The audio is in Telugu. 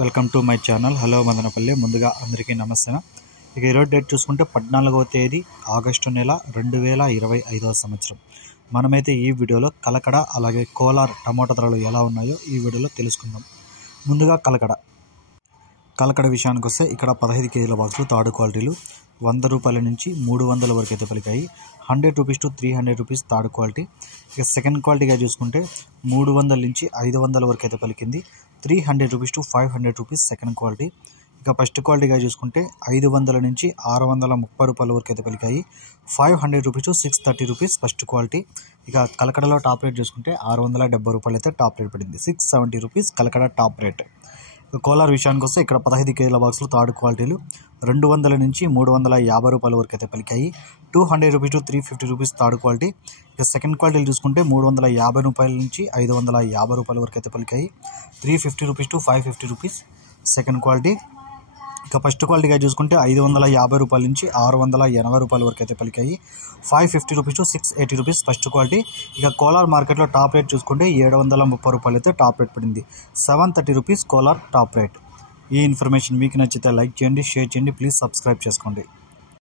Welcome to my channel. Hello Madanapalle. ముందుగా అందరికీ నమస్తే. ఇక ఈరోజు డేట్ చూసుకుంటే 14వ తేదీ ఆగస్టు నెల 2025వ సంవత్సరం. మనమైతే ఈ వీడియోలో కలకడ అలాగే కోలార్ టమోటా ధరలు ఎలా ఉన్నాయో ఈ వీడియోలో తెలుసుకుందాం. ముందుగా కలకడ విషయానికి వస్తే ఇక్కడ 15 కేజీల బాక్సులు థర్డ్ క్వాలిటీలు 100 రూపాయల నుంచి 300 వరకు అయితే పలికాయి. 100 rupees to 300 rupees third quality. ఇక సెకండ్ క్వాలిటీగా చూసుకుంటే 300 నుంచి 500 వరకు అయితే పలికింది. 300 rupees to 500 rupees second quality. ఇక ఫస్ట్ క్వాలిటీగా చూసుకుంటే 500 నుంచి 630 రూపాయల వరకు అయితే పలికాయి. 500 rupees to 630 rupees first quality. ఇక కలకడలో టాప్ రేట్ చూసుకుంటే 670 రూపాయలు అయితే టాప్ రేట్ పడింది. 670 rupees Kalakada top rate. Kolar విషయానికి వస్తే ఇక్కడ 15 కేజీల బాక్సులు థర్డ్ క్వాలిటీలు 200 నుంచి 350 రూపాయల వరకు అయితే పలికాయి. 200 rupees to 350 rupees third quality. ఇక సెకండ్ క్వాలిటీలు చూసుకుంటే 350 రూపాయల నుంచి 550 రూపాయల వరకు అయితే పలికాయి. 350 rupees to 550 rupees second quality. ఇక ఫస్ట్ క్వాలిటీగా చూసుకుంటే 550 రూపాయల నుంచి 680 రూపాయల వరకు అయితే పలికాయి. 550 rupees to 680 rupees first quality. ఇక కోలార్ మార్కెట్లో టాప్ రేట్ చూసుకుంటే 730 రూపాయలు అయితే టాప్ రేట్ పడింది. 730 రూపీస్ కోలార్ టాప్ రేట్. ఈ ఇన్ఫర్మేషన్ మీకు నచ్చితే లైక్ చేయండి, షేర్ చేయండి, ప్లీజ్ సబ్స్క్రైబ్ చేసుకోండి.